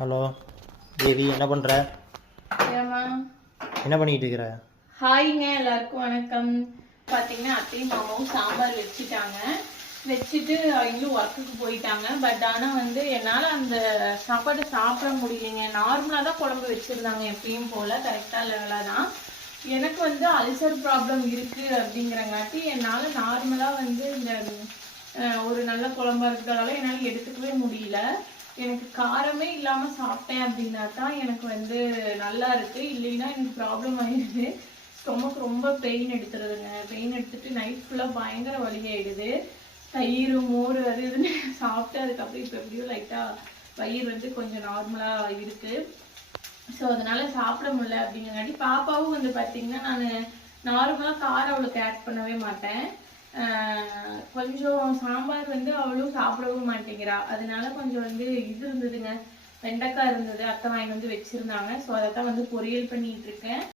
Hello தேவி, என்ன பண்ணுற? ஏமா என்ன பண்ணிட்டு இருக்கிற? ஹாய்ங்க, எல்லாருக்கும் வணக்கம். பார்த்தீங்கன்னா அத்தையும் மாமாவும் சாம்பார் வச்சுட்டு அவங்களும் ஒர்க்குக்கு போயிட்டாங்க. பட் ஆனால் வந்து என்னால் அந்த சாப்பாடை சாப்பிட முடியலைங்க. நார்மலாக தான் குழம்பு வச்சுருந்தாங்க, எப்பயும் போல் கரெக்டாக லெவலாக தான். எனக்கு வந்து அல்சர் ப்ராப்ளம் இருக்குது அப்படிங்கிறங்காட்டி என்னால் நார்மலாக வந்து இந்த ஒரு நல்ல குழம்பா இருக்கிறதால என்னால் எடுத்துக்கவே முடியல. எனக்கு காரமே இல்லாமல் சாப்பிட்டேன் அப்படின்னா தான் எனக்கு வந்து நல்லா இருக்குது. இல்லைன்னா எனக்கு ப்ராப்ளம் ஆயிடுது. ஸ்டொமக் ரொம்ப பெயின் எடுத்துருதுங்க. பெயின் எடுத்துட்டு நைட் ஃபுல்லாக பயங்கர வலி ஆயிடுது. தயிர் மோர் அது இதுன்னு சாப்பிட்டு அதுக்கப்புறம் இப்போ எப்படியோ லைட்டாக வயிறு வந்து கொஞ்சம் நார்மலாக இருக்குது. ஸோ அதனால சாப்பிட முடியல அப்படிங்கிறங்காட்டி பாப்பாவும் வந்து பார்த்தீங்கன்னா நான் நார்மலாக காரம் அவளுக்கு ஆட் பண்ணவே மாட்டேன். கொஞ்சம் சாம்பார் வந்து அவளும் சாப்பிடவும் மாட்டேங்கிறா. அதனால கொஞ்சம் வந்து இது இருந்ததுங்க, வெண்டைக்காய் இருந்தது, அத்தை வாங்கி வந்து வச்சிருந்தாங்க. ஸோ அதை தான் வந்து பொரியல் பண்ணிட்டு இருக்கேன்.